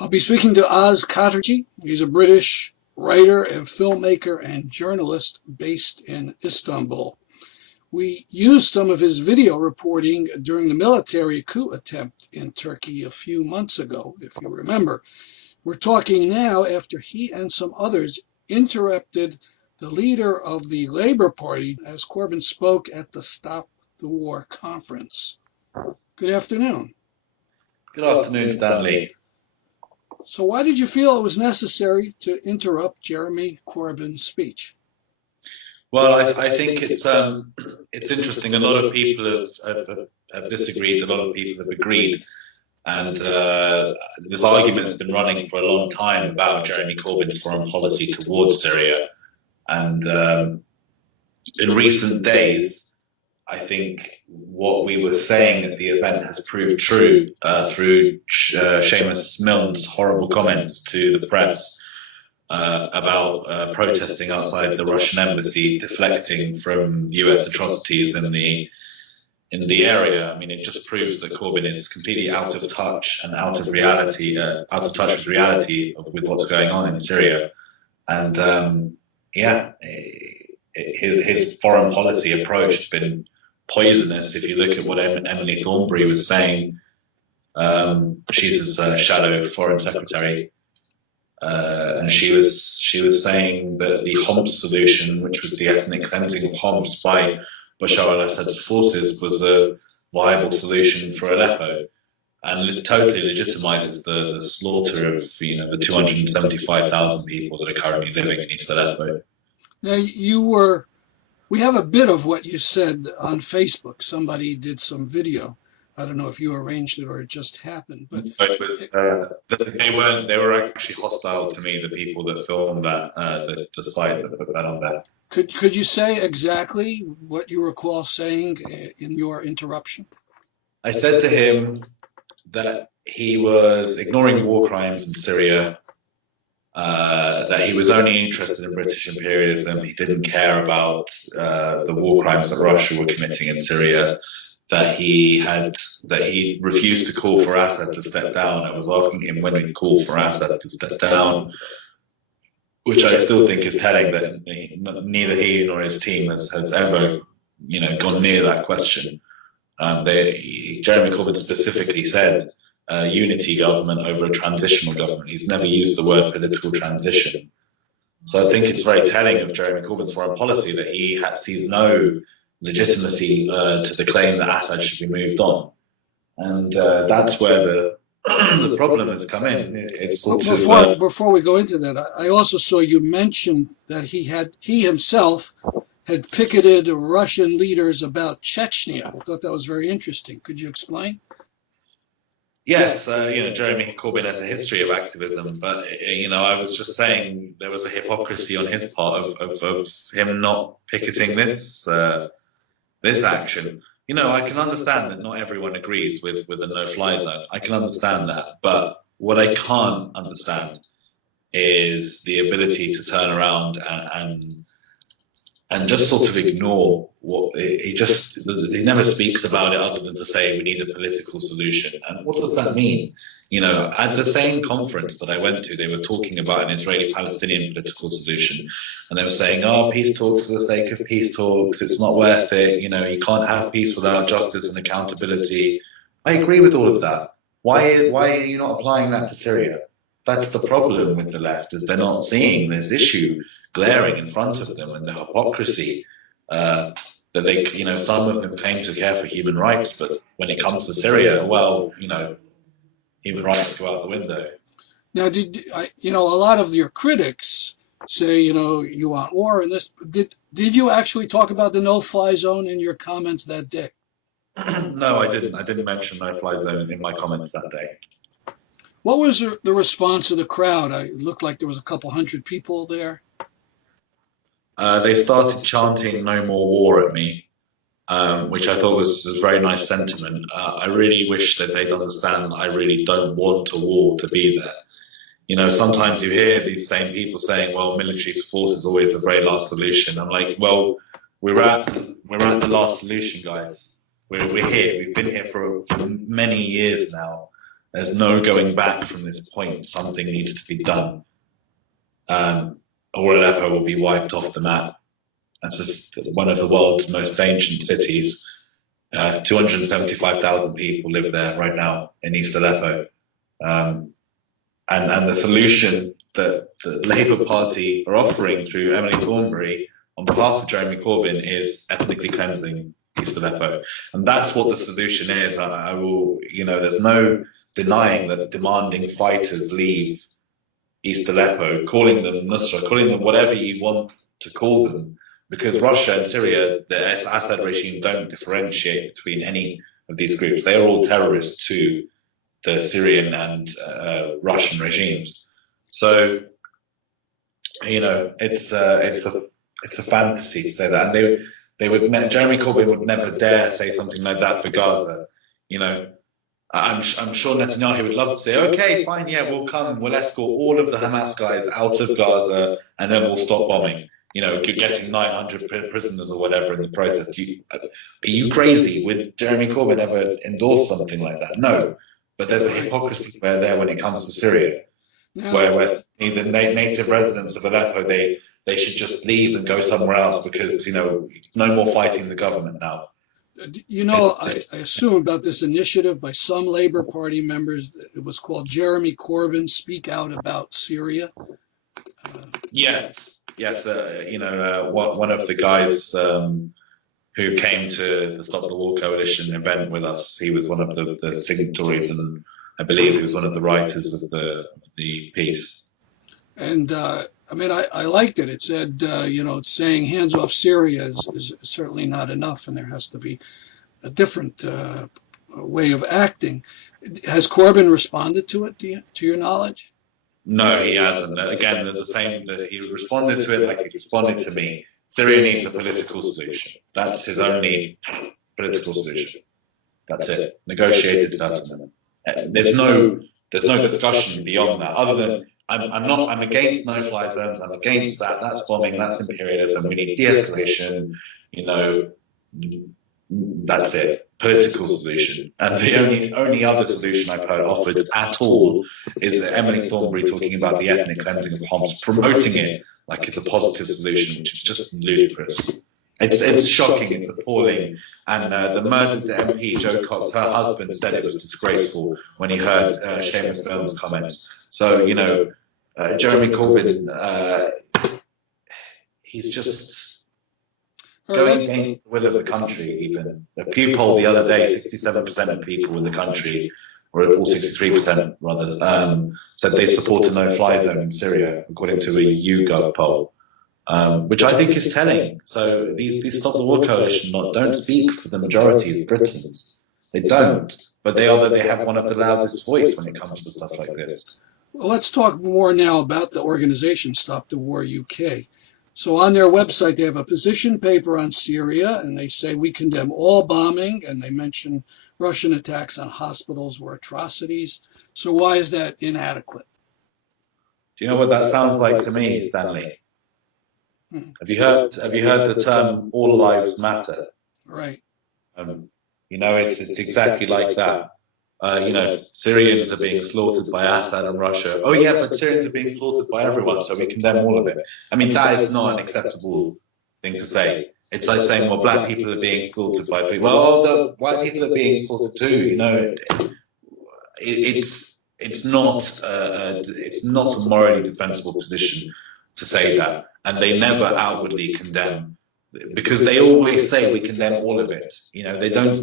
I'll be speaking to Oz Katerji. He's a British writer and filmmaker and journalist based in Istanbul. We used some of his video reporting during the military coup attempt in Turkey a few months ago, if you remember. We're talking now after he and some others interrupted the leader of the Labour Party as Corbyn spoke at the Stop the War conference. Good afternoon. Good afternoon, Stanley. So why did you feel it was necessary to interrupt Jeremy Corbyn's speech? Well, I think it's interesting. A lot of people have disagreed. A lot of people have agreed, and this argument's been running for a long time about Jeremy Corbyn's foreign policy towards Syria. And in recent days, I think what we were saying at the event has proved true through Seamus Milne's horrible comments to the press about protesting outside the Russian embassy, deflecting from US atrocities in the area. I mean, it just proves that Corbyn is completely out of touch and out of reality, out of touch with reality with what's going on in Syria. And his foreign policy approach has been poisonous. If you look at what Emily Thornberry was saying, she's his shadow foreign secretary. And she was saying that the Homs solution, which was the ethnic cleansing of Homs by Bashar al-Assad's forces, was a viable solution for Aleppo, and it totally legitimizes the slaughter of the 275,000 people that are currently living in East Aleppo. Now we have a bit of what you said on Facebook. Somebody did some video. I don't know if you arranged it or it just happened, but it was, they were actually hostile to me, the people that filmed that, the site that put that on there. Could you say exactly what you recall saying in your interruption? I said to him that he was ignoring war crimes in Syria, that he was only interested in British imperialism. He didn't care about the war crimes that Russia were committing in Syria. That he refused to call for Assad to step down. I was asking him when he'd call for Assad to step down, which I still think is telling that neither he nor his team has ever, gone near that question. Jeremy Corbyn specifically said unity government over a transitional government. He's never used the word political transition. So I think it's very telling of Jeremy Corbyn's foreign policy that he sees no legitimacy to the claim that Assad should be moved on, and that's where the problem has come in. It's before we go into that, I also saw you mention that he himself had picketed Russian leaders about Chechnya. I thought that was very interesting. Could you explain? Yes, Jeremy Corbyn has a history of activism, but I was just saying there was a hypocrisy on his part of him not picketing this action. I can understand that not everyone agrees with a no-fly zone. I can understand that, but what I can't understand is the ability to turn around and just sort of ignore what he never speaks about it other than to say we need a political solution. And what does that mean? At the same conference that I went to, they were talking about an Israeli-Palestinian political solution, and they were saying, peace talks for the sake of peace talks, it's not worth it, you can't have peace without justice and accountability. I agree with all of that. Why are you not applying that to Syria? That's the problem with the left, is they're not seeing this issue glaring in front of them, and the hypocrisy that they, some of them claim to care for human rights, but when it comes to Syria, well, human rights go out the window. Now, a lot of your critics say, you want war and this. Did you actually talk about the no-fly zone in your comments that day? No, I didn't. I didn't mention no-fly zone in my comments that day. What was the response of the crowd? It looked like there was a couple hundred people there. They started chanting "No more war" at me, which I thought was a very nice sentiment. I really wish that they'd understand that I really don't want a war to be there. Sometimes you hear these same people saying, "Well, military force is always the very last solution." I'm like, well, we're at the last solution, guys. We're here. We've been here for many years now. There's no going back from this point. Something needs to be done, or Aleppo will be wiped off the map. That's just one of the world's most ancient cities. 275,000 people live there right now in East Aleppo. And the solution that the Labour Party are offering through Emily Thornberry on behalf of Jeremy Corbyn is ethnically cleansing East Aleppo. And that's what the solution is. I will, there's no denying that demanding fighters leave East Aleppo, calling them Nusra, calling them whatever you want to call them, because Russia and Syria, the Assad regime, don't differentiate between any of these groups. They are all terrorists to the Syrian and Russian regimes. So, it's a fantasy to say that, and Jeremy Corbyn would never dare say something like that for Gaza. I'm sure Netanyahu would love to say, okay, fine, yeah, we'll come, we'll escort all of the Hamas guys out of Gaza, and then we'll stop bombing. Getting 900 prisoners or whatever in the process. Are you crazy? Would Jeremy Corbyn ever endorse something like that? No. But there's a hypocrisy there when it comes to Syria, where the native residents of Aleppo, they should just leave and go somewhere else because, no more fighting the government now. I assume about this initiative by some Labour Party members, it was called Jeremy Corbyn Speak Out About Syria. Yes. One of the guys who came to the Stop the War Coalition event with us, he was one of the signatories, and I believe he was one of the writers of the piece. And I liked it. It said, it's saying hands off Syria is certainly not enough, and there has to be a different way of acting. Has Corbyn responded to it, to your knowledge? No, he hasn't. Again, the same, that he responded to it like he's responded to me. Syria needs a political solution. That's his only political solution. That's it. Negotiated settlement. There's no discussion beyond that, other than I'm against no-fly zones. I'm against that. That's bombing. That's imperialism. We need de-escalation. That's it. Political solution. And the only other solution I've heard offered at all is Emily Thornberry talking about the ethnic cleansing of Homs, promoting it like it's a positive solution, which is just ludicrous. It's shocking, it's appalling. And the murdered MP, Jo Cox, her husband, said it was disgraceful when he heard Seamus Milne's comments. So, Jeremy Corbyn, he's just going against the will of the country, even. A Pew poll the other day, 67% of people in the country, or 63% rather, said they support a no-fly zone in Syria, according to a YouGov poll. Which I think is telling. So these Stop the War Coalition don't speak for the majority of Britons. They don't, but they have one of the loudest voice when it comes to stuff like this. Well, let's talk more now about the organization Stop the War UK. So on their website, they have a position paper on Syria, and they say we condemn all bombing, and they mention Russian attacks on hospitals were atrocities. So why is that inadequate? Do you know what that sounds like to me, Stanley? Have you heard the term "all lives matter"? Right. It's exactly like that. Syrians are being slaughtered by Assad and Russia. Oh yeah, but Syrians are being slaughtered by everyone, so we condemn all of it. I mean, that is not an acceptable thing to say. It's like saying, well, black people are being slaughtered by people. Well, the white people are being slaughtered too. It's not a morally defensible position to say that, and they never outwardly condemn, because they always say we condemn all of it. They don't.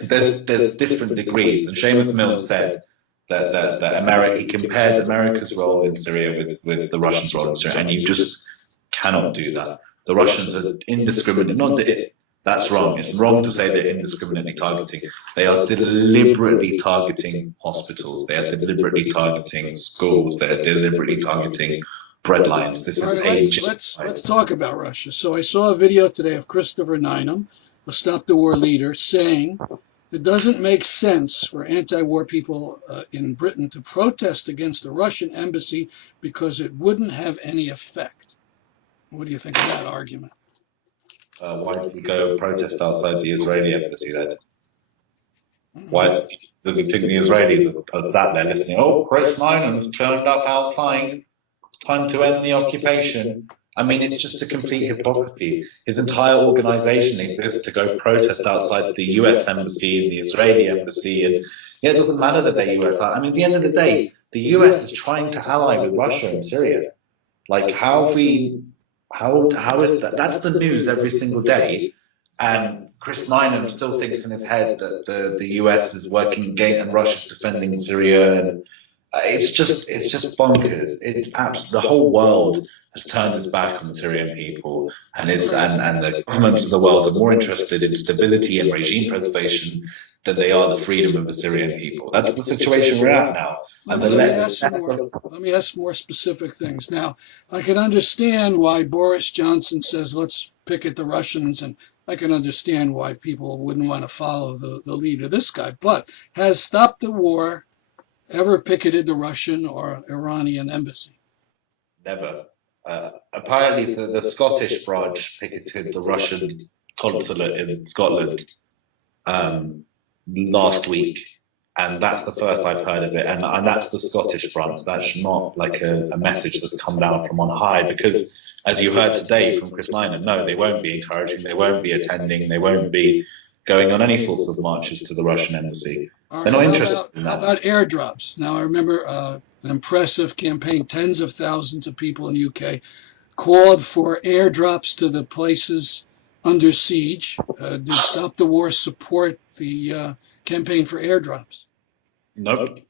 There's different degrees, and Seamus Milne said that he compared America's role in Syria with the Russians' role in Syria, and you just cannot do that. The Russians are indiscriminate. That's wrong. It's wrong to say they're indiscriminately targeting. They are deliberately targeting hospitals. They are deliberately targeting schools. They are deliberately targeting breadlines. This is let's talk about Russia. So I saw a video today of Christopher Nineham, a Stop the War leader, saying it doesn't make sense for anti-war people in Britain to protest against the Russian embassy because it wouldn't have any effect. What do you think of that argument? why did he go protest outside the Israeli embassy then? Mhm. Why does he think the Israelis are sat there listening? Oh, Chris Minan's turned up outside. Time to end the occupation. I mean, it's just a complete hypocrisy. His entire organization exists to go protest outside the US embassy and the Israeli embassy. And yeah, it doesn't matter that they're US. I mean, at the end of the day, the US is trying to ally with Russia and Syria. Like, how is that? That's the news every single day. And Chris Minham still thinks in his head that the US is working against and Russia's defending Syria, and it's just bonkers. It's the whole world has turned its back on the Syrian people, and the governments of the world are more interested in stability and regime preservation than they are the freedom of the Syrian people. That's the situation we're at now. Let me ask more specific things. Now, I can understand why Boris Johnson says let's picket the Russians, and I can understand why people wouldn't want to follow the lead of this guy. But has Stop the War ever picketed the Russian or Iranian embassy? Never. Apparently, the Scottish branch picketed the Russian consulate in Scotland last week, and that's the first I've heard of it. And that's the Scottish branch. That's not like a message that's come down from on high, because as you heard today from Chris Liner, no, they won't be encouraging, they won't be attending, they won't be going on any sorts of marches to the Russian embassy. They're not interested in How that. about airdrops? Now, I remember an impressive campaign, tens of thousands of people in the UK called for airdrops to the places under siege. Did Stop the War support the campaign for airdrops? Nope.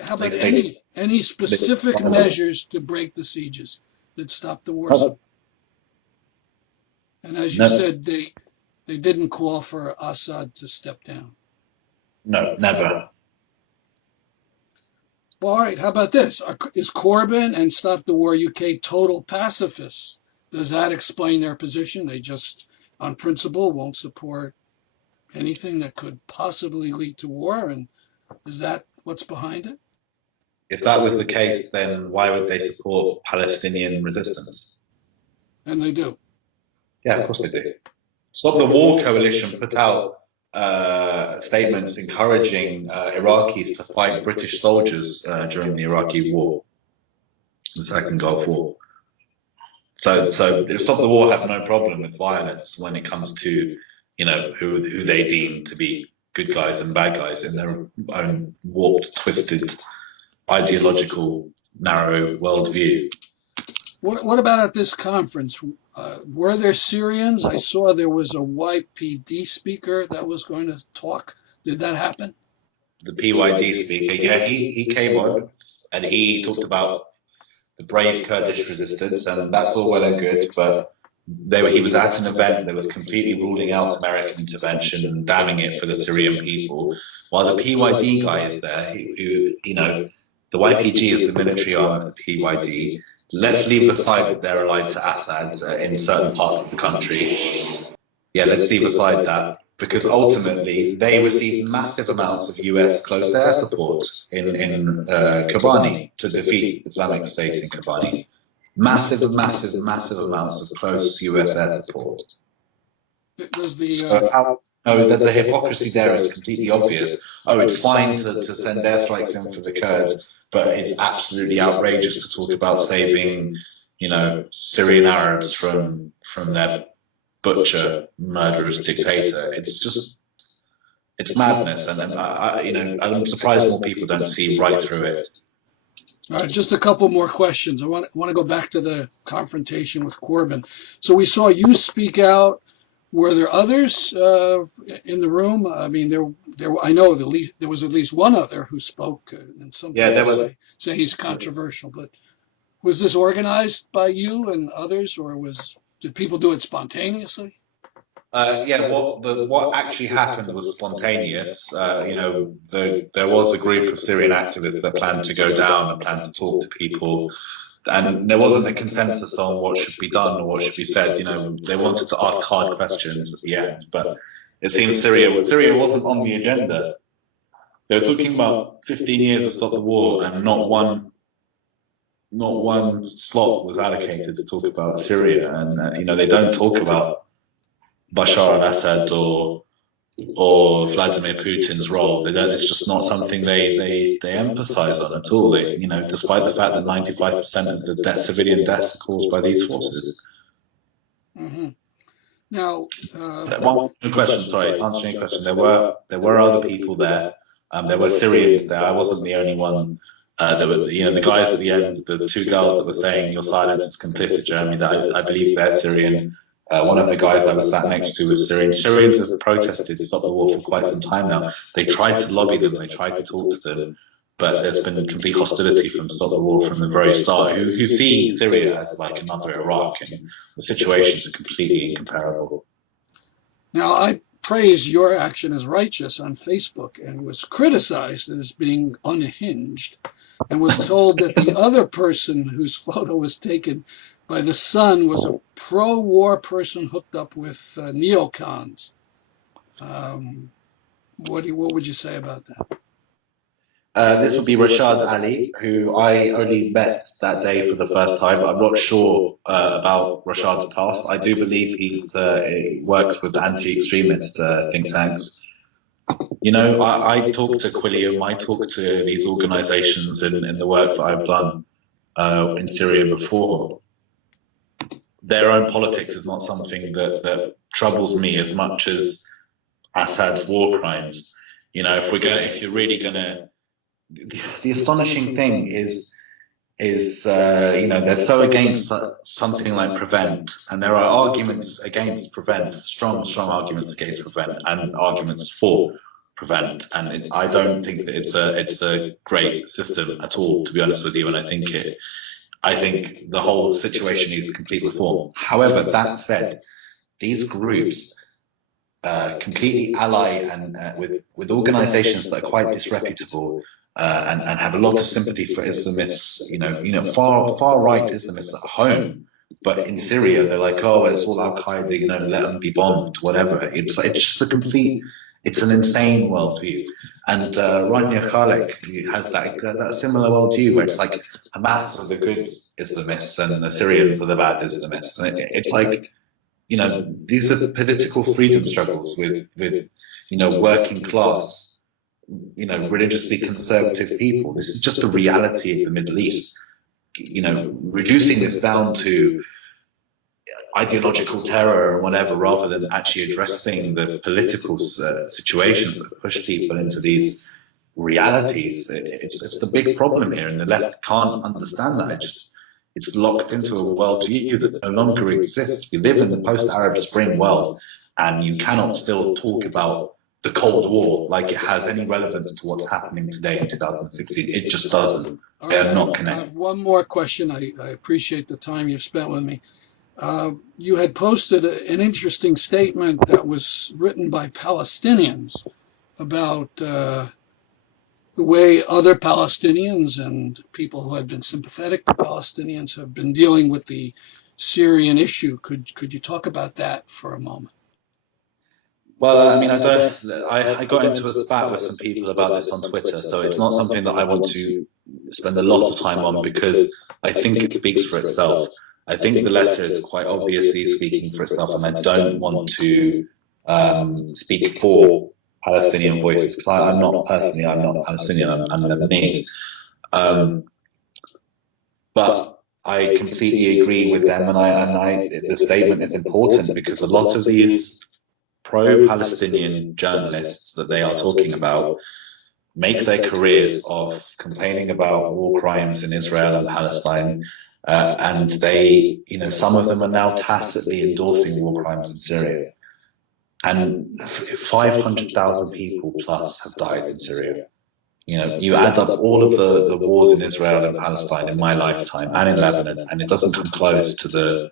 How They about stay. any specific measures to break the sieges that Stop the War? And as you No, said, they didn't call for Assad to step down. no, never. Well, all right, how about this? Is Corbyn and Stop the War UK total pacifists? Does that explain their position? They just, on principle, won't support anything that could possibly lead to war, and is that what's behind it? If that was the case, then why would they support Palestinian resistance? And they do. Yeah, of course they do. Stop the War Coalition put out statements encouraging Iraqis to fight British soldiers during the Iraqi War, the Second Gulf War. So Stop the War have no problem with violence when it comes to, who they deem to be good guys and bad guys in their own warped, twisted, ideological, narrow worldview. What about at this conference? Were there Syrians? I saw there was a YPD speaker that was going to talk. Did that happen? The PYD speaker, yeah, he came on and he talked about the brave Kurdish resistance, and that's all well and good, but he was at an event that was completely ruling out American intervention and damning it for the Syrian people, while the PYD guy is there, the YPG is the military arm of the PYD. Let's leave aside that they're allied to Assad in certain parts of the country. Yeah, let's leave aside that, because ultimately they receive massive amounts of US close air support in Kobani to defeat Islamic State in Kobani. Massive, massive, massive amounts of close US air support. Does the The hypocrisy there is completely obvious. Oh, it's fine to send airstrikes in for the Kurds, but it's absolutely outrageous to talk about saving, Syrian Arabs from their butcher, murderous dictator. It's madness, and I'm surprised more people don't see right through it. All right, just a couple more questions. I want to go back to the confrontation with Corbyn. So we saw you speak out. Were there others in the room? I mean, I know there was at least one other who spoke, and some people say he's controversial. But was this organized by you and others, or did people do it spontaneously? What actually happened was spontaneous. There was a group of Syrian activists that planned to go down and planned to talk to people, and there wasn't a consensus on what should be done or what should be said. They wanted to ask hard questions at the end, but it seems Syria wasn't on the agenda. They were talking about 15 years of stop the war, and not one not one slot was allocated to talk about Syria, and you know, they don't talk about Bashar al-Assad or Vladimir Putin's role. They don't. It's just not something they emphasize on at all. They, you know, despite the fact that 95% of the civilian deaths are caused by these forces. Mm-hmm. Now, one question. Sorry, answering your question. There were other people there. There were Syrians there. I wasn't the only one. There were, you know, the guys at the end, the two girls that were saying your silence is complicit, Jeremy. That I believe they're Syrian. One of the guys I was sat next to was Syrian. Syrians have protested Stop the War for quite some time now. They tried to lobby them. They tried to talk to them, but there's been complete hostility from Stop the War from the very start. Who see Syria as like another Iraq, and the situations are completely incomparable. now, I praised your action as righteous on Facebook and was criticized as being unhinged, and was told that the other person whose photo was taken by the son was a pro-war person hooked up with neocons. What would you say about that? This would be Rashad Ali, who I only met that day for the first time. I'm not sure about Rashad's past. I do believe he works with anti-extremist think tanks. You know, I talk to Quilliam, I talk to these organizations in the work that I've done in Syria before. Their own politics is not something that troubles me as much as Assad's war crimes. You know, if you're really gonna, the astonishing thing is you know, they're so against something like prevent, and there are arguments against prevent, strong arguments against prevent, and arguments for prevent, and I don't think that it's a great system at all, to be honest with you. And I think the whole situation needs complete reform. However, that said, these groups completely ally and with organizations that are quite disreputable and have a lot of sympathy for Islamists, far right Islamists at home. But in Syria, they're like, oh, it's all Al Qaeda, you know, let them be bombed, whatever. It's just it's an insane worldview. And Rania Khalek has that similar worldview where it's like Hamas are the good Islamists and the Syrians are the bad Islamists. And it's like, you know, these are political freedom struggles with you know, working class, you know, religiously conservative people. This is just the reality of the Middle East. You know, reducing this down to ideological terror or whatever, rather than actually addressing the political situations that push people into these realities. It's the big problem here, and the left can't understand that. It's locked into a worldview that no longer exists. We live in the post-Arab Spring world, and you cannot still talk about the Cold War like it has any relevance to what's happening today in 2016. It just doesn't. They are not connected. I have one more question. I appreciate the time you've spent with me. You had posted an interesting statement that was written by Palestinians about the way other Palestinians and people who had been sympathetic to Palestinians have been dealing with the Syrian issue. Could you talk about that for a moment? Well, I mean, I got into a spat with some people about this on Twitter, so it's not something that I want to spend a lot of time on because I think it speaks for itself. I think the letter is quite obviously speaking for itself, and I don't want to speak for Palestinian voices because I'm not Palestinian, I'm Lebanese. But I completely agree with them, and the statement is important because a lot of these pro-Palestinian journalists that they are talking about make their careers of complaining about war crimes in Israel and Palestine, and they, you know, some of them are now tacitly endorsing war crimes in Syria. And 500,000 people plus have died in Syria. You know, you add up all of the wars in Israel and Palestine in my lifetime and in Lebanon, and it doesn't come close to the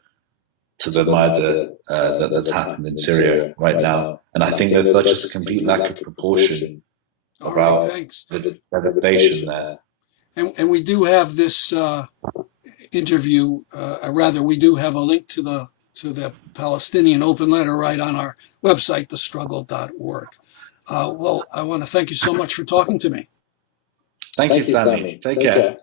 murder that's happened in Syria right now. And I think there's just a complete lack of proportion about the devastation there. And we do have this interview, rather, we do have a link to the Palestinian open letter right on our website, thestruggle.org. Well, I want to thank you so much for talking to me. Thank you, Stanley. Take care.